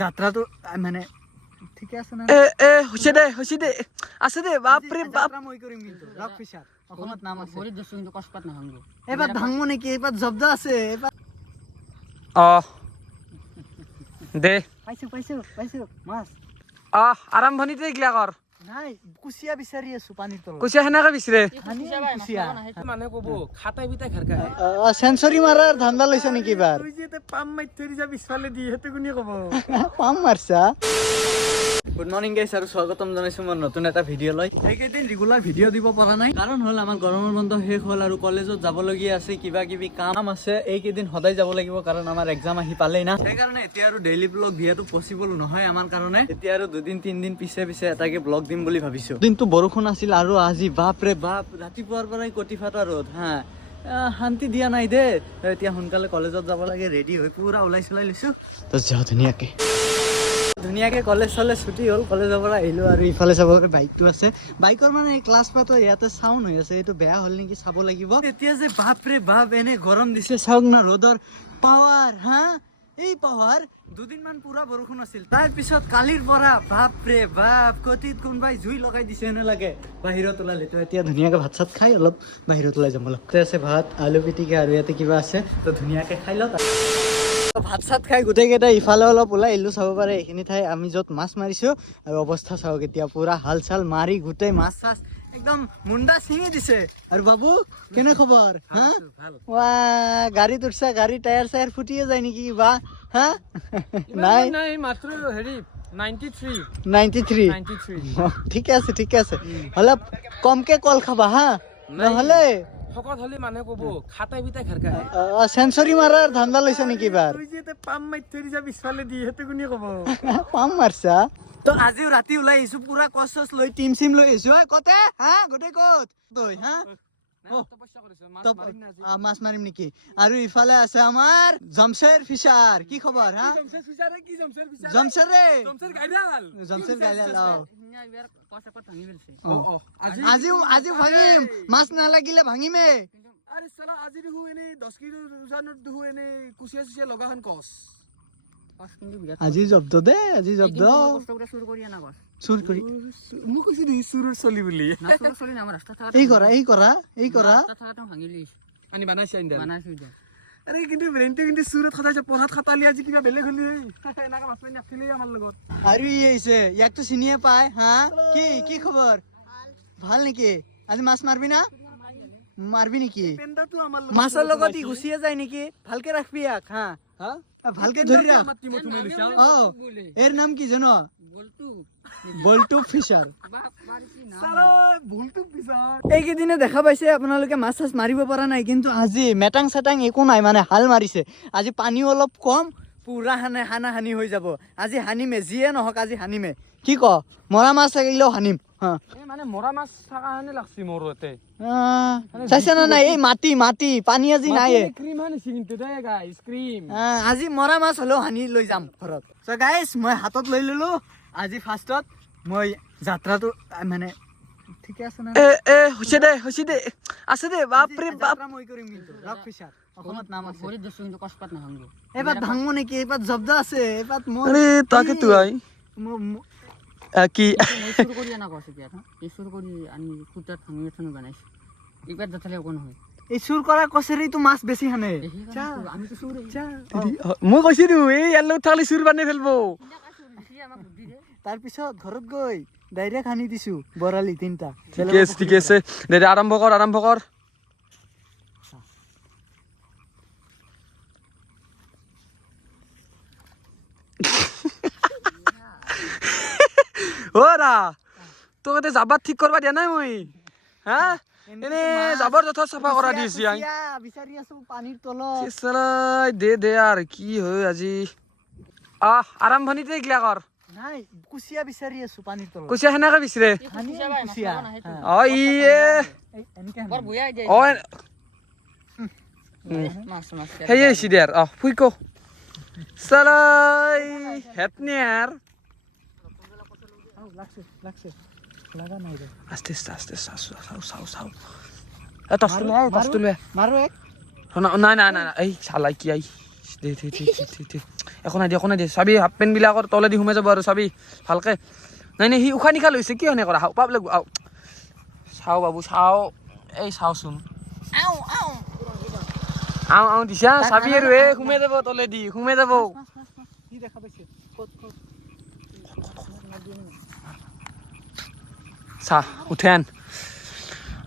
যাত্ৰাটো মানে ঠিকে আছে না হৈছে দে আছে দে বাপৰে বাপ যাত্ৰা মই কৰিম কিন্তু ৰক ফিচাৰ অসমত নাম আছে ভৰিত দছটো কিন্তু কষ্টপাত নাভাঙিব এবাৰ ভাঙব নেকি এবাৰ জব্দ আছে এবাৰ দে পাইছো মাছ আৰম্ভণিতে এইগিলা কৰ নাই কুচিয়া বিচাৰি আছো পানীৰ তলত কুচিয়া সেনেকে বিচাৰে কুচিয়া মানুহে ক'ব খাটাই বিটাই ঘাৰ খায় সেঞ্চুৰী মাৰাৰ ধান্দা লৈছা নেকি এবাৰ তই যে পাম মাৰি থৈ দিছা পিছফালে দি সেইটো কোনে ক'ব পাম মাৰছা গুড মৰ্নিং গাইছ আৰু স্বাগতম জনাইছো মই নতুন এটা ভিডিঅ' লৈ এইকেইদিন ৰেগুলাৰ ভিডিঅ' দিব পৰা নাই কাৰণ হ'ল আমাৰ গৰমৰ বন্ধ শেষ হ'ল আৰু কলেজত যাবলগীয়া আছে কিবা কিবি কাম আছে এইকেইদিন সদায় যাব লাগিব কাৰণ আমাৰ এক্সাম আহি পালেই না সেইকাৰণে এতিয়া আৰু ডেইলি ব্লগ দিয়াটো পচিবল নহয় আমাৰ কাৰণে এতিয়া আৰু 2-3 দিন পিছে এটাকে ব্লগ দিম বুলি ভাবিছো দিনটো বৰষুণ আছিল আৰু আজি বাপৰে বাপ ৰাতিপুৱাৰ পৰাই কটিফাটা ৰ'দ হা শান্তি দিয়া নাই দে এতিয়া সোনকালে কলেজত যাব লাগে ৰেডি হৈ পুৰা ওলাই লৈছো তো যাওঁ ধুনীয়াকে কলেজ ছুটি হ'ল কলেজৰ পৰা আহিলো আৰু ইফালে চাব বাইকটো আছে বাইকৰ মানে ক্লাছ পাতো ইয়াতে চাউণ্ড হৈ আছে এইটো বেয়া হ'ল নেকি চাব লাগিব এতিয়া যে বাপৰে বাপ এনে গৰম দিছে চাওক না ৰ'দৰ পাৱাৰ হা এই পাৱাৰ দুদিনমান পুৰা বৰষুণ আছিল তাৰ পিছত কালিৰ পৰা বাপৰে বাপ কতিত কোনোবাই জুই লগাই দিছে এনে লাগে বাহিৰত ওলালে তো এতিয়া ধুনীয়াকে ভাত চাত খাই অলপ বাহিৰত ওলাই যাম অলপ আছে ভাত আলু পিটিকা আৰু ইয়াতে কিবা আছে তো ধুনীয়াকে খাই লওঁ ভাত চাত খাই গোটেইকেইটা ইফালে অলপ ওলাই আহিলো চাব পাৰে এইখিনি ঠাই আমি য'ত মাছ মাৰিছো আৰু অৱস্থা চাওক এতিয়া পুৰা হাল চাল মাৰি গোটেই মাছ চাছ একদম মুণ্ডা ছিঙি দিছে আৰু বাবু কেনে খবৰ হা গাড়ীত উঠছা গাড়ী টায়াৰ চায়াৰ ফুটিয়ে যায় নেকি কিবা হা নাই মাত্ৰ হেৰি 93 ঠিকে আছে অলপ কমকে কল খাবা হা নহ'লে শকত হলে মানুহে ক'ব খাটাই বিটাই ঘাৰ খায় সেঞ্চুৰী মাৰাৰ ধান্দা লৈছা নেকি এবাৰ তই যে পাম মাৰি থৈ দিছা পিছফালে দি সেইটো কোনে ক'ব পাম মাৰছা তো আজিও ৰাতি ওলাই আহিছো পুৰা কচ লৈ টিম চিম লৈ আহিছো কতে হা গোটেই ক'ত তই হা মাছ মাৰিম নেকি আৰু ইফালে আছে আমাৰ জমশেৰ ফিচাৰ কি খবৰ হা জমশেৰ গাইডাল আজিও ভাঙিম মাছ নালাগিলে ভাঙিমে আজি দেখো এনে 10 কিলো ওজনৰ দেখো এনে কুচিয়া চুচিয়া লগাখন কচ আজি জব্দ দে আজি জব্দ চুৰ কৰি মই কৈছো চুৰৰ চলি বুলি এই কৰা আনি বানাইছে আৰে কিন্তু ব্ৰেইনটো কিন্তু চুৰত খাটাইছে পঢ়াত খাটালি আজি কিবা বেলেগ হলি এনেকা মাছ মাৰি নাছিলে আমাৰ লগত আৰু ই আহিছে ইয়াকতো চিনিয়ে পায় হা কি খবৰ ভাল নেকি আজি মাছ মাৰবি নেকি মাছৰ লগত ই গুচিয়ে যায় নেকি ভালকে ৰাখবি ইয়াক হা ভালকে ধৰি ৰাখ এৰ নাম কি জানো বল্টু ফিচাৰ এইকেইদিনে দেখা পাইছে আপোনালোকে মাছ চাছ মাৰিব পৰা নাই কিন্তু আজি মেটাং চেটাং একো নাই মানে হাল মাৰিছে আজি পানীও অলপ কম পুৰা হানি হৈ যাব আজি হানিমে যিয়ে নহওক আজি হানিমে কি ক মৰা মাছ থাকিলেও হানিম মানে মৰা মাছ থাকা হানে লাগছি মোৰ এতে চাইছে না নাই এই মাটি পানী আজি নাই ক্ৰীম হানিছি কিন্তু দে গাইস ক্ৰীম আজি মৰা মাছ হলেও হানি লৈ যাম ঘৰত সো গাইস মই হাতত লৈ ললো আজি ফাৰ্ষ্টত মই যাত্ৰাটো মানে ঠিকে আছে না হৈছে দে আছে দে বাপৰে বাপ যাত্ৰা মই কৰিম কিন্তু ৰক ফিচাৰ অসমত নাম আছে ভৰিত দছটো কিন্তু কষ্টপাত নাভাঙিব এবাৰ ভাঙব নেকি এবাৰ জব্দ আছে এবাৰ মই আৰে তাকে তুই আই কি চুৰ কৰি আনা কৈছে কি এই চুৰ কৰি আনি কুটাত ভাঙি এথনো বানাইছে এইবাৰ যাতালে কোন হয় এই চুৰ কৰা কছেৰি তো মাছ বেছি হানে আমি তো চুৰ মই কৈছিলো এই ইয়ালৈ থালি চুৰ বানে ফেলবো তাৰ পিছত ঘৰত গৈ ডাইৰেক্ট হানি দিছো বৰালি 3টা ঠিক আছে দে আৰম্ভ কৰ ওৰা তোকে যাবাৰ ঠিক কৰবা দিয়া নাই মই হ্যাঁ এনে যাবৰ যথা চাফা কৰা দিছি আই বিচাৰি আছো পানীৰ তলত ইছৰাই দে আৰ কি হয় আজি আৰম্ভণিতে গিলা কৰ নাই কুচিয়া বিচাৰি আছো পানীৰ তলত কুচিয়া হেনেকে বিচাৰে কুচিয়া বৰ বুয়াই যায় মাছ হেই আইছি দেৰ ফুইকো সালাই হেতনিয়ার লাগছে লাগা নাই রে আস্তে সাউ এ তফতুলে মারো এক না এই শালা কি আই দে একো নাই দে চাবি হাফ পেণ্টবিলাকৰ তলেদি সোমাই যাব আৰু চাবি ভালকে নাই সি উশাহ নিশাহ লৈছে কিয় এনে কৰা পাব লাগিব চাওঁ বাবু চাওঁ এই চাওঁচোন দিছা চাবি আৰু সোমাই যাব তলেদি সোমাই যাব কি দেখা পাইছে ক'ত চা উঠে আন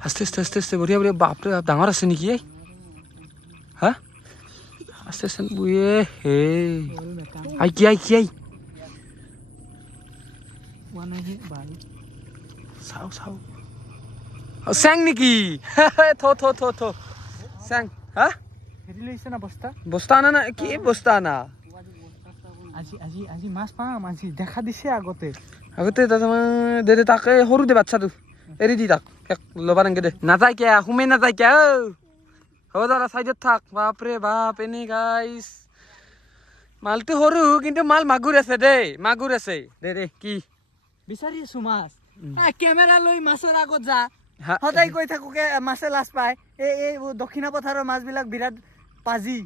আস্তে বঢ়িয়া বাপৰে ডাঙৰ আছে নেকি হা আস্তে বুয়ে হে আই কি চাওঁ চেং নেকি থ চেং হা হেৰি লৈছে না বস্তা বস্তা আনা না কি বস্তা আনা আজি মাছ পাম আজি দেখা দিছে আগতে দে তাকে সৰু দে বাচ্চাটো এৰি দি তাক ল'বা নাংগে দে নাযায় কিয়া সোমাই নাযায় কিয়া হ'ব দাদা চাইডত থাক বাপৰে বাপ এনে গাইছ মালটো সৰু কিন্তু মাল মাগুৰ আছে দেই মাগুৰ আছে দে কি বিচাৰি আছো মাছ কেমেৰা লৈ মাছৰ আগত যা হা সদায় কৈ থাকো মাছে লাজ পায় এই দক্ষিণা পথাৰৰ মাছবিলাক বিৰাট পাজি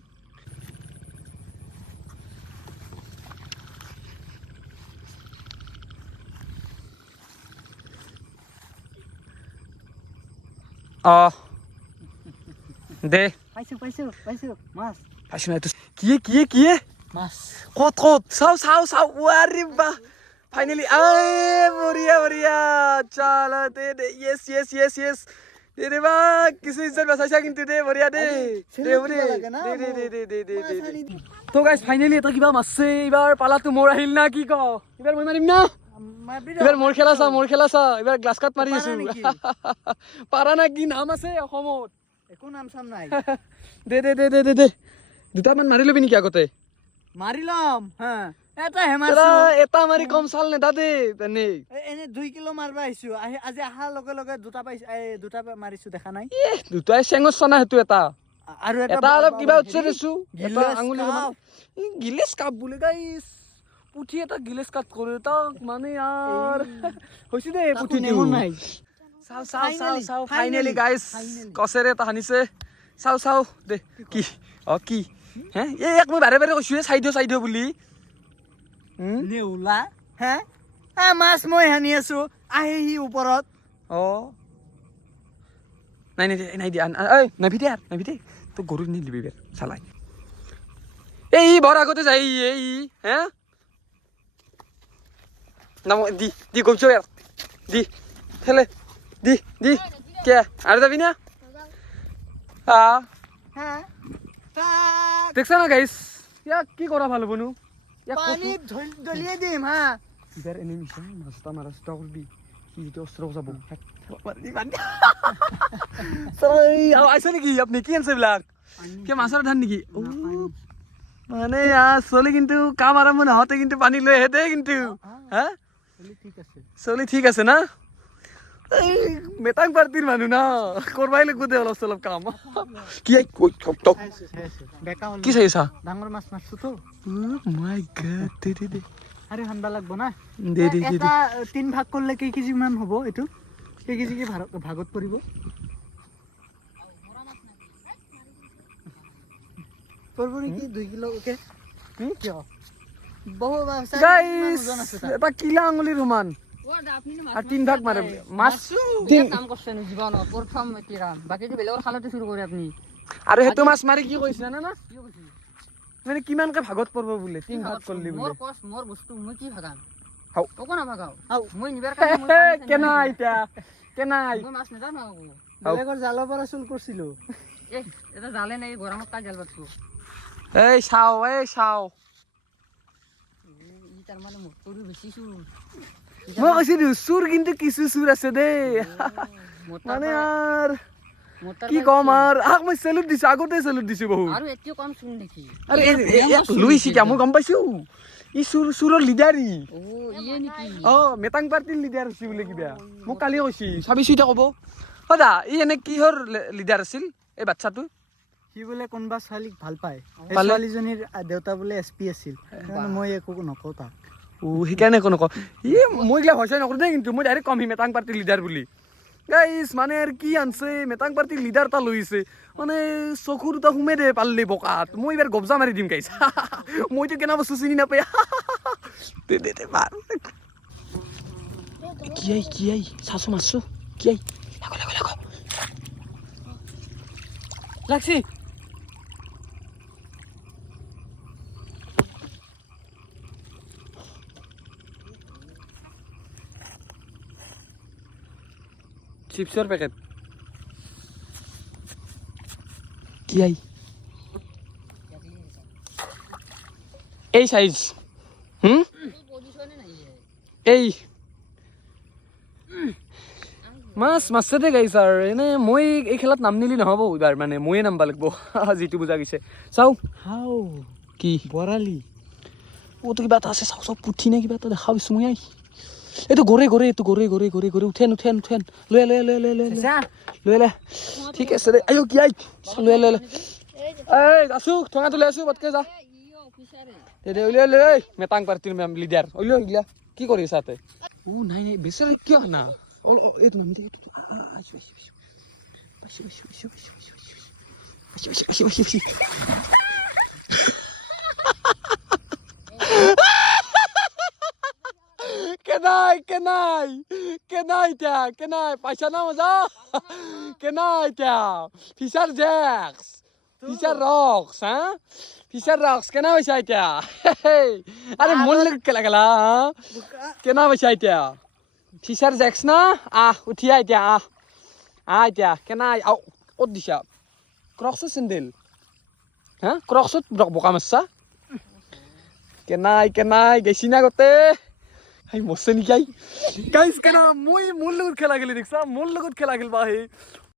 দে পাইছো মাছ পাইছো না কি মাছ ক'ত চাওঁ আৰে বাহ ফাইনেলি বঢ়িয়া চাল দে ইয়েছ দে বা কিছু ইজ্জত বাঁচাইছা কিন্তু দে বঢ়িয়া দে তো গাইছ ফাইনেলি এটা কিবা মাছছে এইবাৰ পালাটো মোৰ আহিল না কি ক এইবাৰ মই মাৰিম না এইবাৰ মোৰ খেলা চা এইবাৰ গ্লাছ কাট মাৰি আছো পাৰা না কি নাম আছে অসমত একো নাম চাম নাই দে দুটামান মাৰি ল'বি নেকি আগতে মাৰি ল'ম হা এটা মাৰি কম চাল নেদা দে এনে 2 কিলো মাৰবা আহিছো আজি আহাৰ লগে দুটা পাইছো দুটা মাৰিছো দেখা নাই দুটাই চেঙৰ চানা সেইটো এটা আৰু এটা অলপ কিবা উঠছে দেছো গিলাচ গিলেছ কাপ বোলে গাইছ পুঠি এটা গিলেছ কাপ কৰে তাক মানে ইয়াৰ হৈছে দে পুঠি নাই চাও ফাইনেলি গাইছ কছেৰে এটা হানিছে চাও দে কি হে এক মই বাৰে কৈছো চাইড বুলি নেউলা হে মাছ মই হানি আছো আহি ওপৰত নাই দিয়া নাভি দে তো গৰু নিদিবি বেৰ চালাই এই বৰ আগতে যাই এই হে নাম দি গৈছো বেৰ দি খেলে দি কে আৰু যাবি না দেখছা না গাইছ ইয়াক কি কৰা ভাল হ'বনো পানীত দলিয়াই দিম হা ইবাৰ এনে মিছা মাছটা মাৰাস্তা কৰবি সি যেতিয়া অস্ত্ৰ যাব আইছে নেকি আপুনি কি আনিছে এইবিলাক কি মাছৰ ধান নেকি মানে চলি কিন্তু কাম আৰম্ভ নহওঁতে কিন্তু পানী লৈ আহে দেই কিন্তু হা চলি ঠিক আছে না মেটাং পাৰ্টিৰ মানুহ না কৰবাই লাগিব দে অলপ চলপ কাম কি চাইছা ডাঙৰ মাছ মাৰছো তো মাই গড দে আরে ঠান্ডা লাগবো না দে এটা 3 ভাগ করলে কেই কেজি মান হবো এটু কেই কেজি কি ভাগত পড়িব পড়বো কি 2 কিলো ওকে কি বহু গাইস এটা কিলা আঙুলিৰ সমান আৰ 3 ভাগ মাৰে মাছ কাম কৰছেন জীবন প্ৰথম কিৰাম বাকি যে বেলেগৰ খালতে শুৰু কৰে আপনি আৰু হেতু মাছ মাৰি কি কৈছ না মানে কিমানকে ভাগত পড়ব বলে 3 ভাগ করলি বলে মোর বস্তু মই কি ভাগাম হাও ওকো না ভাগাও মই নিবার কাম মই কেনা আইতা কেনাই মই মাছ নেদাম না বেলেগৰ জালৰ পৰা চুল কৰছিল এটা জালে নাই গৰমত কাজ জাল বাতছো এই চাও ই তাৰ মানে মোৰ কৰি বেছিছো মই কৈছিলো চুৰ কিন্তু কিছু চুৰ আছে দে মানে আৰ কি কম আৰ মই সেলুট দিছো আগতে সেলুট দিছো বহুত আৰু এতিও কম শুন দেখি আৰে লুইছি কি মই গম পাইছো ই চুৰৰ লিডাৰি ইয়ে নেকি মেটাং পাৰ্টিৰ লিডাৰ আছিল বোলে কিবা মোক কালি কৈছি চাবিছো এতিয়া ক'ব হদা ই এনে কিহৰ লিডাৰ আছিল এই বাচ্চাটো কি বলে কোনবা ছোৱালীক ভাল পায় এই ছোৱালীজনীৰ দেউতা বলে এসপি আছিল মই একো নকও তাক সেইকাৰণে একো নকওঁ মই এইগিলা ভয় নকৰো দেই কিন্তু মই ডাইৰেক্ট কম মেটাং পাৰ্টিৰ লিডাৰ বুলি গাইস মানে আর কি আনছে মেটাং পার্টির লিডার তা লইছে মানে চকুর তা হুমে দে পারলি বকাত মই এবার গবজা মারি দিম গাইস মই তো কেনা বস্তু চিনি নাপাই দে দে দে মার কি আই সাসু মাসু কি আই লাগো লাগছি চিপসের প্যাকেট কি আই এই সাইজ এই মাছে দে গাইছ আৰু এনে মই এই খেলাত নাম নিলি নহ'ব এইবাৰ মানে ময়ে নাম্বা লাগব যিটো বুজা গৈছে চাও হাও কি বৰালি ওতো কিবা এটা আছে চাও চাও পুঠি নে কিবা এটা দেখা পাইছো মই এইটো গৰে উঠেন লৈ ঠিক আছে দে আয়ো কি আই লৈ এই আছো ঠঙাটো লৈ আছো পটকে যা দে লৈ মেটাং পাৰ্টিৰ লিডাৰ ওইলা কি কৰি আছা তই ও নাই বেচেৰা কিয় না এইটো নামি দে কেনাই পাইছা না মজা কেনাই ফিচাৰ জেক্স ফিচাৰ ৰক্স হা ফিচাৰ ৰক্স কেনা পাইছা এতিয়া আৰে মন লাগ গেলা কেনা পাইছা এতিয়া ফিচাৰ জেক্স না উঠিয়া এতিয়া এতিয়া কেনা ক'ত দিছা ক্ৰক্সৰ চেণ্ডেল হা ক্ৰক্সত বোকা মাৰছা কেনাই গেছি না গোটে মৰছে নাকি গাইস কেনা মই মোৰ লগত খেলা খেলি দেখছা মোৰ লগত খেলা খেলবা